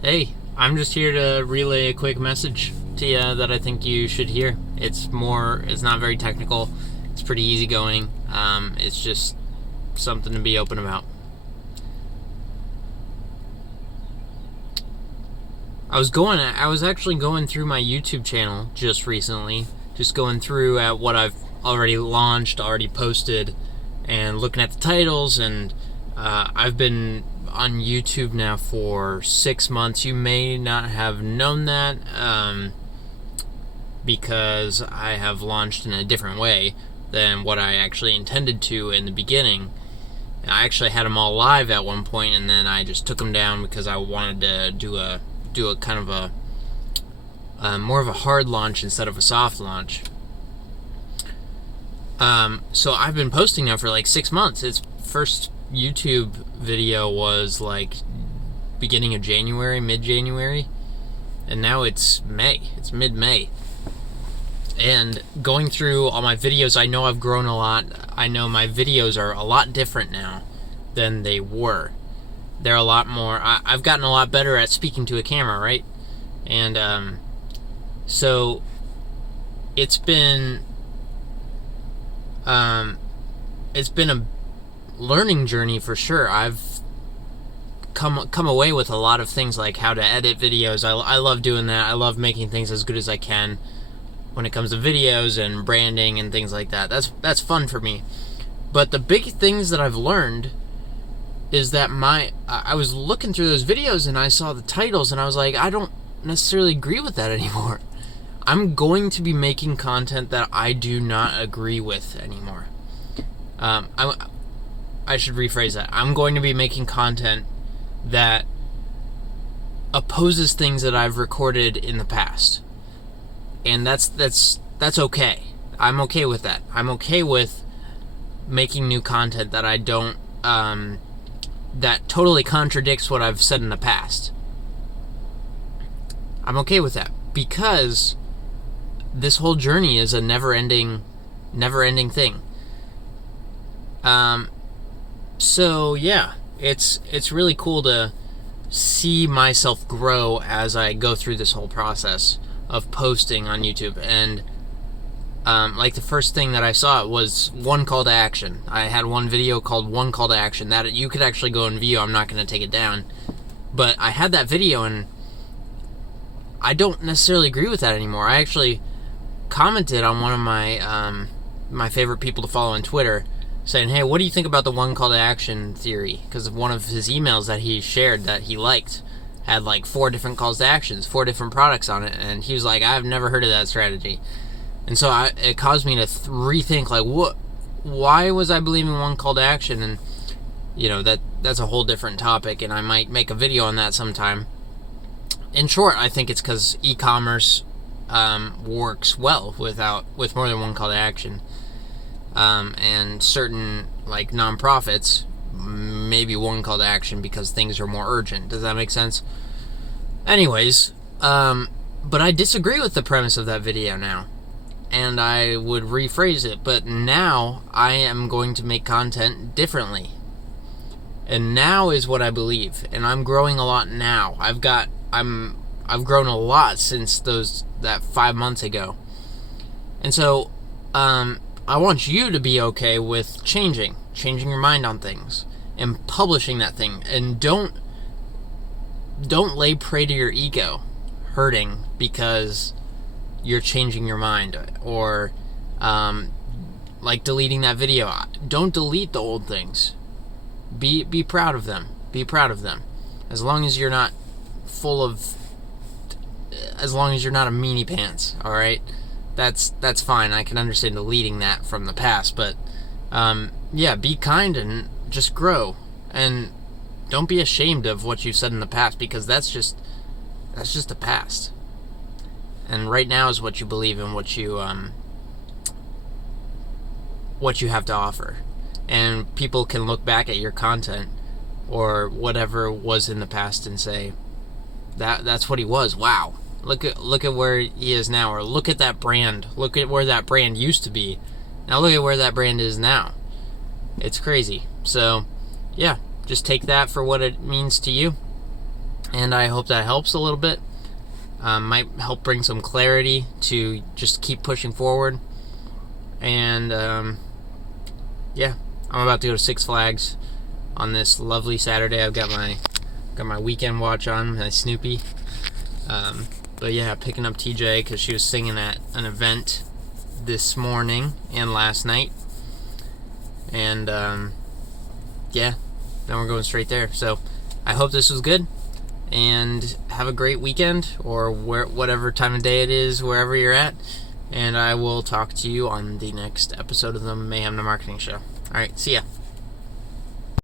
Hey, I'm just here to relay a quick message to you that I think you should hear. It's not very technical. It's pretty easygoing. It's just something to be open about. I was actually going through my YouTube channel just recently, just going through at what I've already launched, already posted, and looking at the titles. And I've been on YouTube now for 6 months. You may not have known that because I have launched in a different way than what I actually intended to in the beginning. I actually had them all live at one point, and then I just took them down because I wanted to do a kind of a more of a hard launch instead of a soft launch. So I've been posting now for like 6 months. Its first YouTube video was like beginning of January, mid-January, and now it's May. It's mid-May. And going through all my videos, I know I've grown a lot. I know my videos are a lot different now than they were. They're a lot more... I've gotten a lot better at speaking to a camera, right? And so it's been a learning journey for sure. I've come away with a lot of things, like how to edit videos. I love doing that. I love making things as good as I can when it comes to videos and branding and things like that. That's fun for me. But the big things that I've learned is that I was looking through those videos and I saw the titles and I was like, I don't necessarily agree with that anymore. I'm going to be making content that I do not agree with anymore. I should rephrase that. I'm going to be making content that opposes things that I've recorded in the past. And that's okay. I'm okay with that. I'm okay with making new content that I don't that totally contradicts what I've said in the past. I'm okay with that because this whole journey is a never-ending thing. So yeah, it's really cool to see myself grow as I go through this whole process of posting on YouTube. And like the first thing that I saw was one call to action. I had one video called One Call to Action that you could actually go and view. I'm not going to take it down, but I had that video and I don't necessarily agree with that anymore. I actually commented on one of my my favorite people to follow on Twitter, saying, hey, what do you think about the one call to action theory? Because of one of his emails that he shared that he liked had like 4 different calls to actions, 4 different products on it, and he was like, I've never heard of that strategy. And so it caused me to rethink, like, why was I believing one call to action? And you know, that's a whole different topic, and I might make a video on that sometime. In short, I think it's because e-commerce works well with more than one call to action. And certain like nonprofits, maybe one call to action because things are more urgent. Does that make sense? Anyways, but I disagree with the premise of that video now, and I would rephrase it. But now I am going to make content differently, and now is what I believe, and I'm growing a lot now. I've grown a lot since that 5 months ago, and so I want you to be okay with changing your mind on things and publishing that thing. And don't lay prey to your ego hurting because you're changing your mind, or like deleting that video. Don't delete the old things. Be proud of them. Be proud of them. As long as you're not as long as you're not a meanie pants, all right? That's fine. I can understand deleting that from the past, but yeah, be kind and just grow, and don't be ashamed of what you've said in the past, because that's just the past. And right now is what you believe in, what you have to offer. And people can look back at your content or whatever was in the past and say, that's what he was. Wow. Look at where he is now, or look at that brand. Look at where that brand used to be. Now look at where that brand is now. It's crazy. So, yeah, just take that for what it means to you. and I hope that helps a little bit. Might help bring some clarity to just keep pushing forward. And yeah, I'm about to go to Six Flags on this lovely Saturday. I've got my weekend watch on, my Snoopy. But yeah, picking up TJ because she was singing at an event this morning and last night. And yeah, then we're going straight there. So I hope this was good. And have a great weekend, or whatever time of day it is, wherever you're at. And I will talk to you on the next episode of the Mayhem to Marketing Show. All right, see ya.